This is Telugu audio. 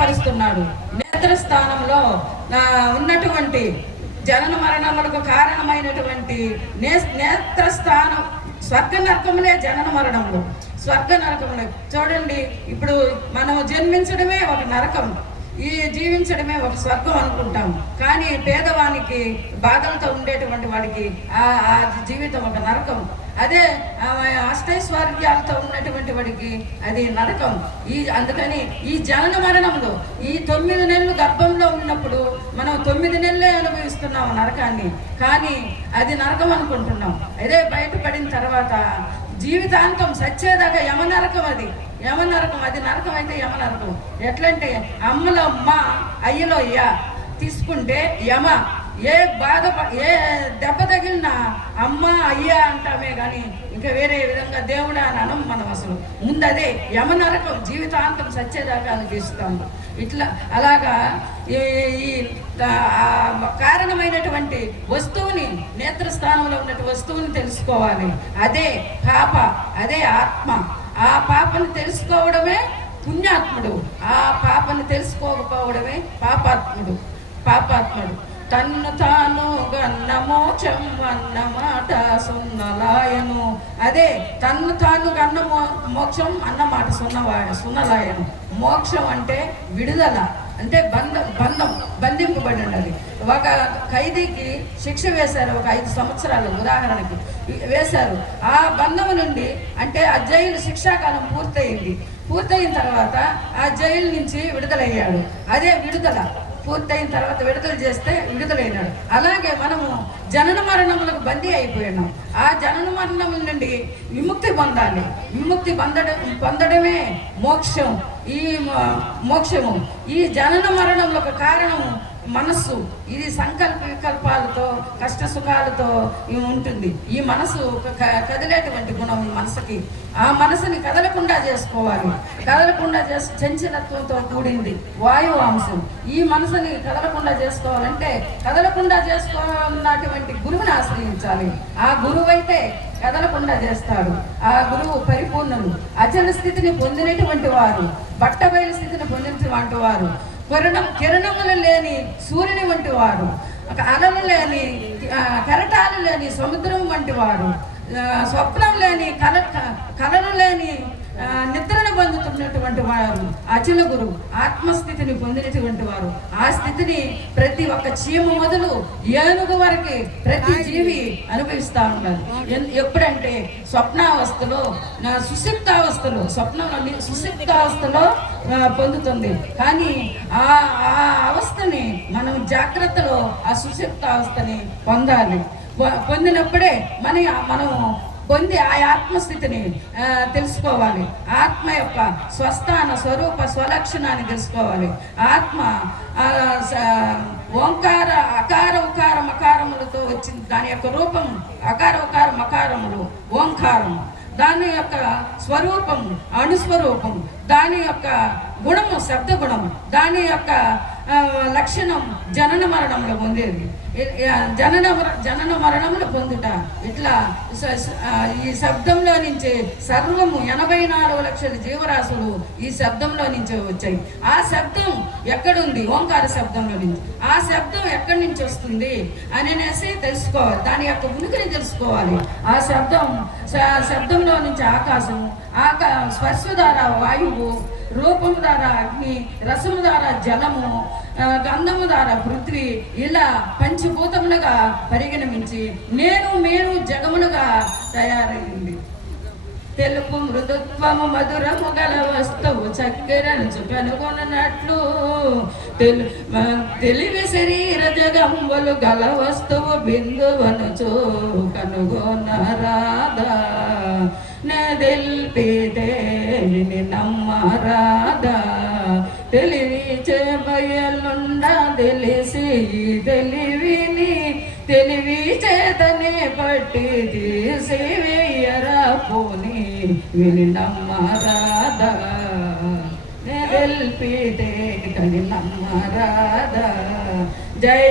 పరుస్తున్నాడు. నేత్రస్థానంలో ఉన్నటువంటి జనన మరణములకు కారణమైనటువంటి నేత్రస్థానం స్వర్గ నరకములే జనన మరణములు, స్వర్గ నరకములే. చూడండి, ఇప్పుడు మనం జన్మించడమే ఒక నరకం, ఈ జీవించడమే ఒక స్వర్గం అనుకుంటాం. కానీ పేదవానికి బాధలతో ఉండేటువంటి వాడికి ఆ జీవితం ఒక నరకం. అదే అష్టైశ్వర్యాలతో ఉన్నటువంటి వాడికి అది నరకం. అందుకని ఈ జనన మరణంలో ఈ 9 నెలలు గర్భంలో ఉన్నప్పుడు మనం 9 నెలలే అనుభవిస్తున్నాం నరకాన్ని, కానీ అది నరకం అనుకుంటున్నాం. అదే బయటపడిన తర్వాత జీవితాంతం సచ్చేదాకా యమనరకం, అది యమనరకం. అది నరకం అయితే యమనరకం. ఎట్లంటే అమ్మలో అమ్మ, అయ్యలో అయ్య తీసుకుంటే యమ. ఏ దెబ్బ తగిలినా అమ్మ అయ్య అంటామే కానీ ఇంకా వేరే విధంగా దేవుడా అని అనం మనం అసలు. ముందు అదే యమనరకం, జీవితాంతం సచ్చేదాకా అనిపిస్తాము. ఇట్లా అలాగా ఈ కారణమైనటువంటి వస్తువుని, నేత్రస్థానంలో ఉన్నటువంటి వస్తువుని తెలుసుకోవాలి. అదే పాప, అదే ఆత్మ. ఆ పాపను తెలుసుకోవడమే పుణ్యాత్ముడు, ఆ పాపను తెలుసుకోకపోవడమే పాపాత్ముడు. తన్ను తాను గన్న మోక్షం అన్నమాట సున్నలాయను. అదే తన్ను తాను గన్న మోక్షం అన్నమాట సున్నలాయను. మోక్షం అంటే విడుదల, అంటే బంధింపబడి ఉన్నది. ఒక ఖైదీకి శిక్ష వేశారు, ఒక 5 సంవత్సరాలు ఉదాహరణకి వేశారు. ఆ బంధం నుండి, అంటే ఆ జైలు శిక్షాకాలం పూర్తయిన తర్వాత ఆ జైలు నుంచి విడుదలయ్యాడు. అదే విడుదల. పూర్తయిన తర్వాత విడుదల చేస్తే విడుదలైనాడు. అలాగే మనము జనన మరణములకు బందీ అయిపోయినాం. ఆ జనన మరణముల నుండి విముక్తి పొందాలి. విముక్తి పొందడమే మోక్షం. ఈ మోక్షము ఈ జనన మరణములకు కారణము మనస్సు. ఇది సంకల్ప వికల్పాలతో, కష్ట సుఖాలతో ఉంటుంది. ఈ మనసు కదిలేటువంటి గుణం మనసుకి. ఆ మనసుని కదలకుండా చేసుకోవాలి. కదలకుండా చంచలత్వంతో కూడింది వాయువాంశం. ఈ మనసుని కదలకుండా చేసుకోవాలంటే కదలకుండా చేసుకోవాలన్నటువంటి గురువుని ఆశ్రయించాలి. ఆ గురువు అయితే కదలకుండా చేస్తాడు. ఆ గురువు పరిపూర్ణులు. అచల స్థితిని పొందినటువంటి వారు, బట్టబయలు స్థితిని పొందినటువంటి వారు, కిరణములు లేని సూర్యుని వంటి వారు, అలలు లేని కెరటాలు లేని సముద్రం వంటి వారు, స్వప్నం లేని కలలు లేని నిద్రను పొందుతున్నటువంటి వారు అచల గురువు, ఆత్మస్థితిని పొందినటువంటి వారు. ఆ స్థితిని ప్రతి ఒక్క చీమ మొదలు ఏనుగు వరకు ప్రతి జీవి అనుభవిస్తూ ఉన్నారు. ఎప్పుడంటే స్వప్నావస్థలో, సుషుప్తావస్థలో పొందుతుంది. కానీ ఆ అవస్థని మనం జాగ్రత్తలో ఆ సుషుప్తావస్థని పొందాలి. పొందినప్పుడే మనం పొంది ఆ ఆత్మస్థితిని తెలుసుకోవాలి. ఆత్మ యొక్క స్వస్థాన స్వరూప స్వలక్షణాన్ని తెలుసుకోవాలి. ఆత్మ ఓంకార అకార ఉకార మకారములతో వచ్చింది. దాని యొక్క రూపం అకార ఉకార మకారములు, ఓంకారం. దాని యొక్క స్వరూపం అణుస్వరూపం. దాని యొక్క గుణము శబ్ద గుణము. దాని యొక్క లక్షణం జనన మరణంలో పొందేది. జనన మరణములు పొందుట. ఇట్లా ఈ శబ్దంలో నుంచి సర్వము 84 లక్షల జీవరాశులు ఈ శబ్దంలో నుంచే వచ్చాయి. ఆ శబ్దం ఎక్కడుంది? ఓంకార శబ్దంలో నుంచి. ఆ శబ్దం ఎక్కడి నుంచి వస్తుంది అనేసి తెలుసుకోవాలి. దాని యొక్క ఉనికిని తెలుసుకోవాలి. ఆ శబ్దంలో నుంచి ఆకాశం, స్పర్శ ద్వారా వాయువు, రూపం ద్వారా అగ్ని, రసము ద్వారా జలము, గంధము ద్వారా పృథ్వీ, ఇలా పంచభూతములుగా పరిగణించి నేను మీరు జగములుగా తయారైంది. తెలుపు మృదుత్వము మధురము గల వస్తువు చక్కెరను కనుగొనట్లు తెలివి శరీర జగంబులు గల వస్తువు బిందువనుచు కనుగొనరాదా. నెదిల్పితే నమ్మరాదా. తెలివి చేయబయలుండ తెలిసి తెలివి చేతనే పట్టి తీసి వేయరా పోని విని నమ్మరాదా. నెదిల్పితే కని నమ్మరాదా. జై